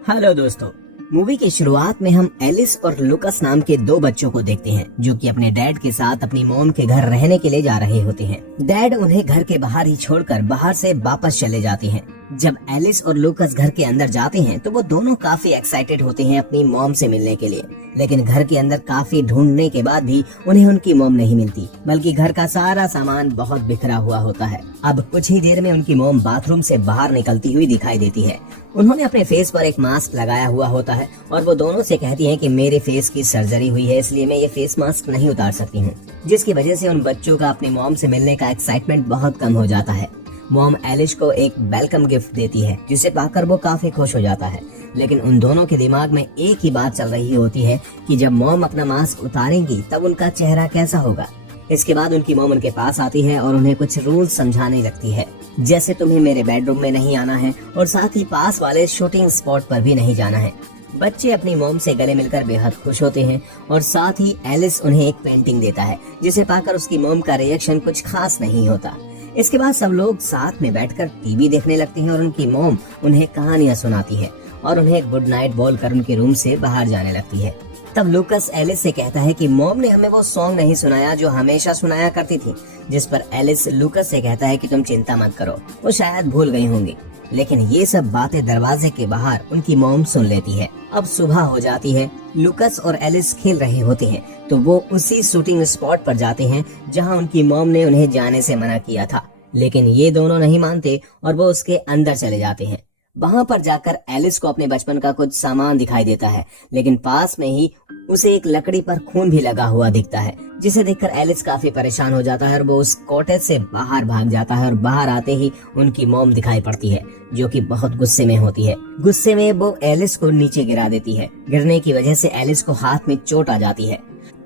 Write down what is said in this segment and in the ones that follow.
Hello दोस्तों, movie की शुरुआत में हम एलिस और लुकस नाम के दो बच्चों को देखते हैं जो कि अपने डैड के साथ अपनी मॉम के घर रहने के लिए जा रहे होते हैं। डैड उन्हें घर के बाहर ही छोड़कर बाहर से वापस चले जाते हैं। जब एलिस और लुकस घर के अंदर जाते हैं तो वो दोनों काफी एक्साइटेड होते हैं अपनी मॉम से मिलने के लिए, लेकिन घर के अंदर काफी ढूंढने के बाद भी उन्हें उनकी मॉम नहीं मिलती, बल्कि घर का सारा सामान बहुत बिखरा हुआ होता है। अब कुछ ही देर में उनकी मॉम बाथरूम से बाहर निकलती हुई दिखाई देती है। उन्होंने अपने फेस पर एक मास्क लगाया हुआ होता है और वो दोनों से कहती हैं कि मेरे फेस की सर्जरी हुई है, इसलिए मैं ये फेस मास्क नहीं उतार सकती हूँ, जिसकी वजह से उन बच्चों का अपनी मॉम से मिलने का एक्साइटमेंट बहुत कम हो जाता है। मॉम एलिस को एक वेलकम गिफ्ट देती है जिसे पाकर वो काफी खुश हो जाता है, लेकिन उन दोनों के दिमाग में एक ही बात चल रही होती है कि जब मॉम अपना मास्क उतारेंगी तब उनका चेहरा कैसा होगा। इसके बाद उनकी मॉम उनके पास आती है और उन्हें कुछ रूल्स समझाने लगती है, जैसे तुम्हें मेरे बेडरूम में नहीं आना है और साथ ही पास वाले शूटिंग स्पॉट पर भी नहीं जाना है। बच्चे अपनी मॉम से गले मिलकर बेहद खुश होते हैं और साथ ही एलिस उन्हें एक पेंटिंग देता है जिसे पाकर उसकी मॉम का रिएक्शन कुछ खास नहीं होता। इसके बाद सब लोग साथ में बैठकर टीवी देखने लगते हैं और उनकी मॉम उन्हें कहानियां सुनाती है और उन्हें गुड नाइट बोलकर उनके रूम से बाहर जाने लगती है। तब लुकस एलिस से कहता है कि मॉम ने हमें वो सॉन्ग नहीं सुनाया जो हमेशा सुनाया करती थी, जिस पर एलिस लुकस से कहता है कि तुम चिंता मत करो, वो शायद भूल गई होंगी। लेकिन ये सब बातें दरवाजे के बाहर उनकी मॉम सुन लेती है। अब सुबह हो जाती है, लुकस और एलिस खेल रहे होते हैं तो वो उसी शूटिंग स्पॉट पर जाते हैं जहां उनकी मॉम ने उन्हें जाने से मना किया था, लेकिन ये दोनों नहीं मानते और वो उसके अंदर चले जाते हैं। वहां पर जाकर एलिस को अपने बचपन का कुछ सामान दिखाई देता है, लेकिन पास में ही उसे एक लकड़ी पर खून भी लगा हुआ दिखता है, जिसे देखकर एलिस काफी परेशान हो जाता है और वो उस कॉटेज से बाहर भाग जाता है और बाहर आते ही उनकी मॉम दिखाई पड़ती है जो कि बहुत गुस्से में होती है। गुस्से में वो एलिस को नीचे गिरा देती है। गिरने की वजह से एलिस को हाथ में चोट आ जाती है।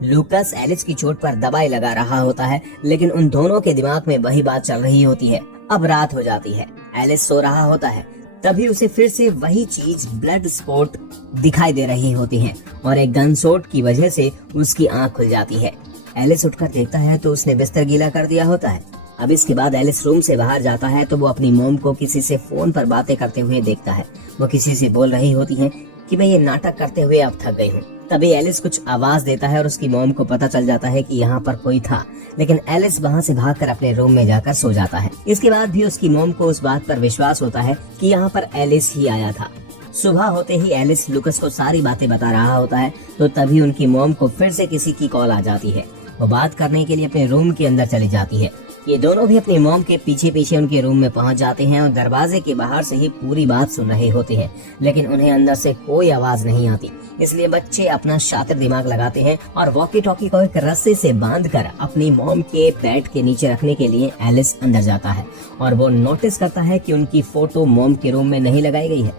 लुकस एलिस की चोट पर दवाई लगा रहा होता है, लेकिन उन दोनों के दिमाग में वही बात चल रही होती है। अब रात हो जाती है, एलिस सो रहा होता है, तभी उसे फिर से वही चीज ब्लड स्पॉट दिखाई दे रही होती है और एक गन शॉट की वजह से उसकी आंख खुल जाती है। एलिस उठकर देखता है तो उसने बिस्तर गीला कर दिया होता है। अब इसके बाद एलिस रूम से बाहर जाता है तो वो अपनी मॉम को किसी से फोन पर बातें करते हुए देखता है। वो किसी से बोल रही होती है कि मैं ये नाटक करते हुए अब थक गई हूँ। तभी एलिस कुछ आवाज देता है और उसकी मॉम को पता चल जाता है कि यहाँ पर कोई था, लेकिन एलिस वहाँ से भागकर अपने रूम में जाकर सो जाता है। इसके बाद भी उसकी मॉम को उस बात पर विश्वास होता है कि यहाँ पर एलिस ही आया था। सुबह होते ही एलिस लुकस को सारी बातें बता रहा होता है तो तभी उनकी मॉम को फिर से किसी की कॉल आ जाती है। वो बात करने के लिए अपने रूम के अंदर चली जाती है। ये दोनों भी अपनी मॉम के पीछे पीछे उनके रूम में पहुंच जाते हैं और दरवाजे के बाहर से ही पूरी बात सुन रहे होते हैं, लेकिन उन्हें अंदर से कोई आवाज नहीं आती। इसलिए बच्चे अपना शातिर दिमाग लगाते हैं और वॉकी टॉकी को एक रस्से से बांधकर अपनी मॉम के बेड के नीचे रखने के लिए एलिस अंदर जाता है और वो नोटिस करता है कि उनकी फोटो मॉम के रूम में नहीं लगाई गई है।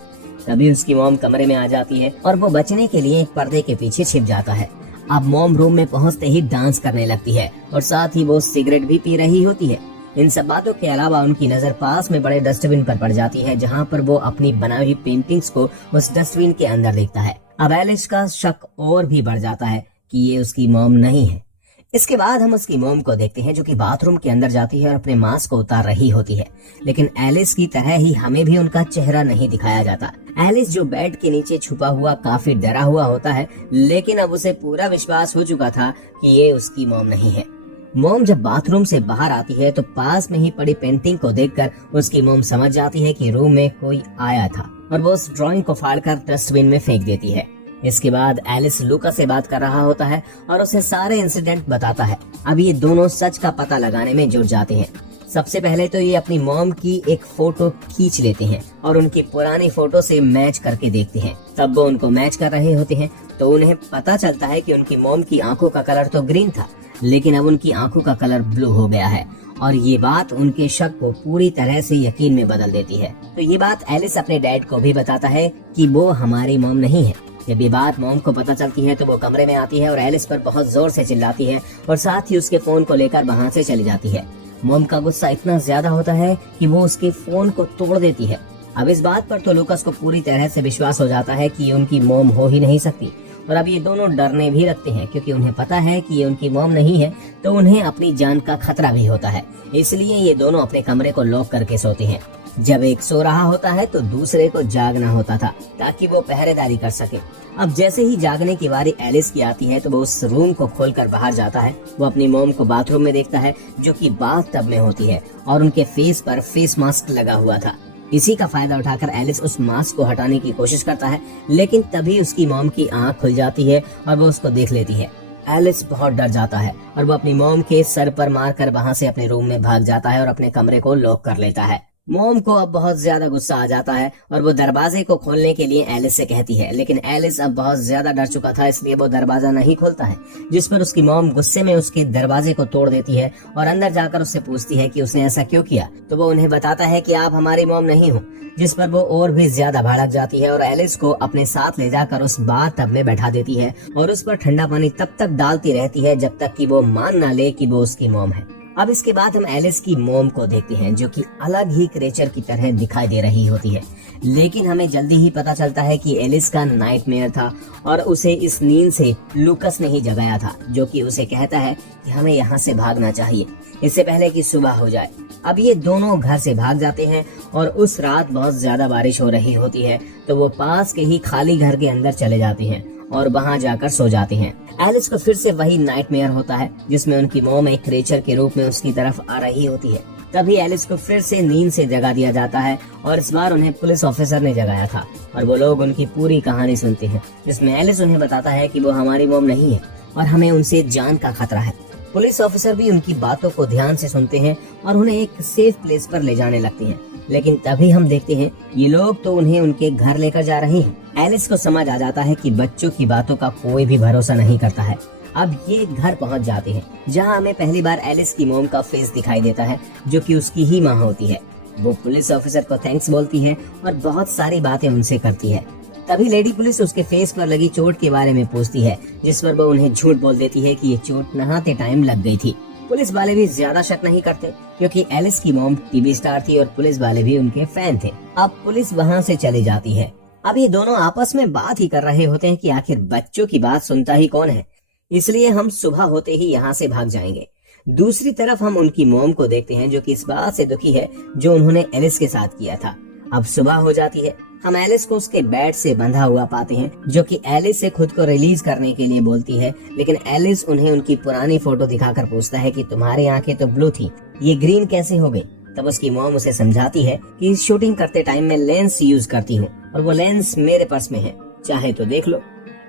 तभी उसकी मॉम कमरे में आ जाती है और वो बचने के लिए एक पर्दे के पीछे छिप जाता है। अब मॉम रूम में पहुंचते ही डांस करने लगती है और साथ ही वो सिगरेट भी पी रही होती है। इन सब बातों के अलावा उनकी नजर पास में बड़े डस्टबिन पर पड़ जाती है, जहां पर वो अपनी बनाई हुई पेंटिंग्स को उस डस्टबिन के अंदर देखता है। अब एलिस का शक और भी बढ़ जाता है कि ये उसकी मॉम नहीं है। इसके बाद हम उसकी मॉम को देखते हैं जो कि बाथरूम के अंदर जाती है और अपने मास्क को उतार रही होती है, लेकिन एलिस की तरह ही हमें भी उनका चेहरा नहीं दिखाया जाता। एलिस जो बेड के नीचे छुपा हुआ काफी डरा हुआ होता है, लेकिन अब उसे पूरा विश्वास हो चुका था कि ये उसकी मॉम नहीं है। मॉम जब बाथरूम से बाहर आती है तो पास में ही पड़ी पेंटिंग को देखकर उसकी मॉम समझ जाती है कि रूम में कोई आया था और वो उस ड्राइंग को फाड़कर डस्टबिन में फेंक देती है। इसके बाद एलिस लुकस से बात कर रहा होता है और उसे सारे इंसिडेंट बताता है। अब ये दोनों सच का पता लगाने में जुट जाते हैं। सबसे पहले तो ये अपनी मॉम की एक फोटो खींच लेते हैं और उनकी पुरानी फोटो से मैच करके देखते हैं। तब वो उनको मैच कर रहे होते हैं तो उन्हें पता चलता है कि उनकी मॉम की आंखों का कलर तो ग्रीन था, लेकिन अब उनकी आंखों का कलर ब्लू हो गया है और ये बात उनके शक को पूरी तरह से यकीन में बदल देती है। तो ये बात एलिस अपने डैड को भी बताता है कि वो हमारी मॉम नहीं है। जब ये बात मॉम को पता चलती है तो वो कमरे में आती है और एलिस पर बहुत जोर से चिल्लाती है और साथ ही उसके फोन को लेकर वहाँ से चली जाती है। मॉम का गुस्सा इतना ज्यादा होता है कि वो उसके फोन को तोड़ देती है। अब इस बात पर तो लुकस को पूरी तरह से विश्वास हो जाता है कि ये उनकी मॉम हो ही नहीं सकती और अब ये दोनों डरने भी लगते हैं क्योंकि उन्हें पता है कि ये उनकी मॉम नहीं है तो उन्हें अपनी जान का खतरा भी होता है। इसलिए ये दोनों अपने कमरे को लॉक करके सोते हैं। जब एक सो रहा होता है तो दूसरे को जागना होता था ताकि वो पहरेदारी कर सके। अब जैसे ही जागने की बारी एलिस की आती है तो वो उस रूम को खोलकर बाहर जाता है। वो अपनी मॉम को बाथरूम में देखता है जो कि बाथ टब में होती है और उनके फेस पर फेस मास्क लगा हुआ था। इसी का फायदा उठाकर एलिस उस मास्क को हटाने की कोशिश करता है, लेकिन तभी उसकी मॉम की आंख खुल जाती है और वो उसको देख लेती है। एलिस बहुत डर जाता है और वो अपनी मॉम के सर पर मारकर वहां से अपने रूम में भाग जाता है और अपने कमरे को लॉक कर लेता है। मॉम को अब बहुत ज्यादा गुस्सा आ जाता है और वो दरवाजे को खोलने के लिए एलिस से कहती है, लेकिन एलिस अब बहुत ज्यादा डर चुका था, इसलिए वो दरवाजा नहीं खोलता है। जिस पर उसकी मॉम गुस्से में उसके दरवाजे को तोड़ देती है और अंदर जाकर उससे पूछती है कि उसने ऐसा क्यों किया। तो वो उन्हें बताता है कि आप हमारी मॉम नहीं हो, जिस पर वो और भी ज्यादा भड़क जाती है और एलिस को अपने साथ ले जाकर उस बाथ टब में बैठा देती है और उस पर ठंडा पानी तब तक डालती रहती है जब तक कि वो मान ना ले कि वो उसकी मॉम है। अब इसके बाद हम एलिस की मॉम को देखते हैं जो कि अलग ही क्रिएचर की तरह दिखाई दे रही होती है, लेकिन हमें जल्दी ही पता चलता है कि एलिस का नाइटमेयर था और उसे इस नींद से लूकस ने ही जगाया था, जो कि उसे कहता है कि हमें यहाँ से भागना चाहिए इससे पहले कि सुबह हो जाए। अब ये दोनों घर से भाग जाते हैं और उस रात बहुत ज्यादा बारिश हो रही होती है, तो वो पास के ही खाली घर के अंदर चले जाते हैं और वहां जाकर सो जाते हैं। एलिस को फिर से वही नाइटमेयर होता है जिसमें उनकी मॉम एक क्रिएचर के रूप में उसकी तरफ आ रही होती है। तभी एलिस को फिर से नींद से जगा दिया जाता है और इस बार उन्हें पुलिस ऑफिसर ने जगाया था और वो लोग उनकी पूरी कहानी सुनते हैं, जिसमें एलिस उन्हें बताता है कि वो हमारी मॉम नहीं है और हमें उनसे जान का खतरा है। पुलिस ऑफिसर भी उनकी बातों को ध्यान से सुनते हैं और उन्हें एक सेफ प्लेस पर ले जाने लगते हैं, लेकिन तभी हम देखते हैं ये लोग तो उन्हें उनके घर लेकर जा रहे हैं। एलिस को समझ आ जाता है कि बच्चों की बातों का कोई भी भरोसा नहीं करता है। अब ये घर पहुंच जाते हैं जहां हमें पहली बार एलिस की मॉम का फेस दिखाई देता है जो कि उसकी ही माँ होती है। वो पुलिस ऑफिसर को थैंक्स बोलती है और बहुत सारी बातें उनसे करती है। तभी लेडी पुलिस उसके फेस पर लगी चोट के बारे में पूछती है, जिस पर वो उन्हें झूठ बोल देती है कि ये चोट नहाते टाइम लग गई थी। पुलिस वाले भी ज्यादा शक नहीं करते क्योंकि एलिस की मॉम टीवी स्टार थी और पुलिस वाले भी उनके फैन थे। अब पुलिस वहां से चली जाती है। अब ये दोनों आपस में बात ही कर रहे होते हैं कि आखिर बच्चों की बात सुनता ही कौन है, इसलिए हम सुबह होते ही यहाँ से भाग जाएंगे। दूसरी तरफ हम उनकी मॉम को देखते हैं जो कि इस बात से दुखी है जो उन्होंने एलिस के साथ किया था। अब सुबह हो जाती है। हम एलिस को उसके बेड से बंधा हुआ पाते हैं जो कि एलिस से खुद को रिलीज करने के लिए बोलती है, लेकिन एलिस उन्हें उनकी पुरानी फोटो दिखाकर पूछता है कि तुम्हारी आंखें तो ब्लू थी, ये ग्रीन कैसे हो गई। तब उसकी मॉम उसे समझाती है कि शूटिंग करते टाइम मैं लेंस यूज करती हूँ और वो लेंस मेरे पर्स में है, चाहे तो देख लो।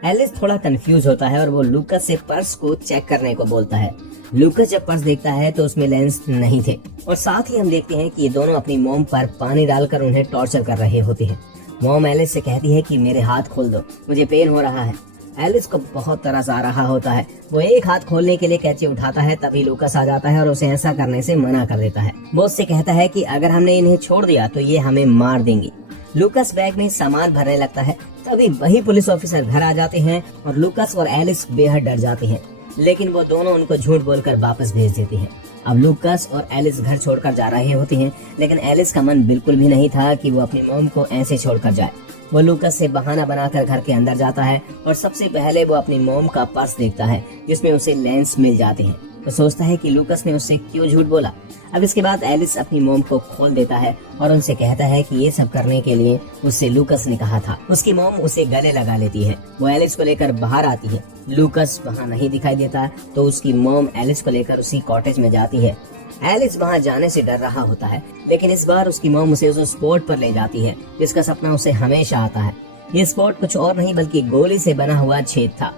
एलिस थोड़ा कंफ्यूज होता है और वो लूकस से पर्स को चेक करने को बोलता है। लूकस जब पर्स देखता है तो उसमें लेंस नहीं थे और साथ ही हम देखते हैं कि ये दोनों अपनी मॉम पर पानी डालकर उन्हें टॉर्चर कर रहे होते हैं। मॉम एलिस से कहती है कि मेरे हाथ खोल दो, मुझे पेन हो रहा है। एलिस को बहुत तरस आ रहा होता है। वो एक हाथ खोलने के लिए कैंची उठाता है, तभी लूकस आ जाता है और उसे ऐसा करने से मना कर देता है। वो उससे कहता है कि अगर हमने इन्हें छोड़ दिया तो ये हमें मार देंगी। लूकस बैग में सामान भरने लगता है। तभी वही पुलिस ऑफिसर घर आ जाते हैं और लूकस और एलिस बेहद डर जाते हैं, लेकिन वो दोनों उनको झूठ बोलकर वापस भेज देते हैं। अब लूकस और एलिस घर छोड़कर जा रहे होते हैं, लेकिन एलिस का मन बिल्कुल भी नहीं था कि वो अपनी मॉम को ऐसे छोड़कर जाए। वो लूकस से बहाना बनाकर घर के अंदर जाता है और सबसे पहले वो अपनी मॉम का पर्स देखता है जिसमें उसे लेंस मिल जाते हैं। वो सोचता है कि लूकस ने उससे क्यों झूठ बोला। अब इसके बाद एलिस अपनी मॉम को खोल देता है और उनसे कहता है कि ये सब करने के लिए उससे लूकस ने कहा था। उसकी मॉम उसे गले लगा लेती है। वो एलिस को लेकर बाहर आती है। लूकस वहाँ नहीं दिखाई देता तो उसकी मॉम एलिस को लेकर उसी कॉटेज में जाती है। एलिस वहाँ जाने से डर रहा होता है, लेकिन इस बार उसकी मॉम उसे उस स्पॉट पर ले जाती है जिसका सपना उसे हमेशा आता है। ये स्पॉट कुछ और नहीं बल्कि गोली से बना हुआ छेद था।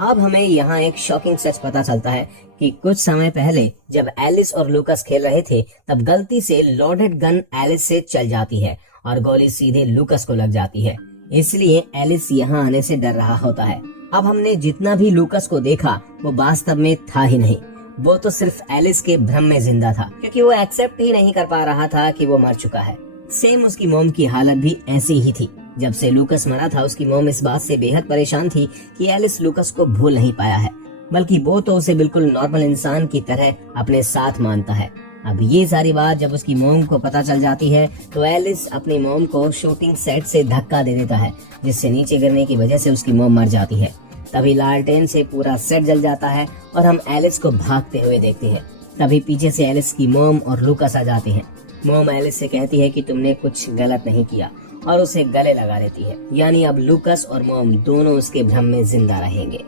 अब हमें यहाँ एक शॉकिंग सच पता चलता है कि कुछ समय पहले जब एलिस और लूकस खेल रहे थे तब गलती से लोडेड गन एलिस से चल जाती है और गोली सीधे लूकस को लग जाती है, इसलिए एलिस यहाँ आने से डर रहा होता है। अब हमने जितना भी लूकस को देखा वो वास्तव में था ही नहीं, वो तो सिर्फ एलिस के भ्रम में जिंदा था, क्योंकि वो एक्सेप्ट ही नहीं कर पा रहा था कि वो मर चुका है। सेम उसकी मॉम की हालत भी ऐसी ही थी। जब से लूकस मरा था उसकी मॉम इस बात से बेहद परेशान थी कि एलिस लूकस को भूल नहीं पाया है, बल्कि वो तो उसे बिल्कुल नॉर्मल इंसान की तरह अपने साथ मानता है। अब ये सारी बात जब उसकी मॉम को पता चल जाती है तो एलिस अपनी मॉम को शूटिंग सेट से धक्का दे देता है, जिससे नीचे गिरने की वजह से उसकी मॉम मर जाती है। तभी लालटेन से पूरा सेट जल जाता है और हम एलिस को भागते हुए देखते हैं। तभी पीछे से एलिस की मॉम और लूकस आ जाते हैं। मॉम एलिस से कहती है कि तुमने कुछ गलत नहीं किया और उसे गले लगा लेती है। यानी अब लूकस और मॉम दोनों उसके भ्रम में जिंदा रहेंगे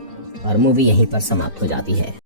और मूवी यहीं पर समाप्त हो जाती है।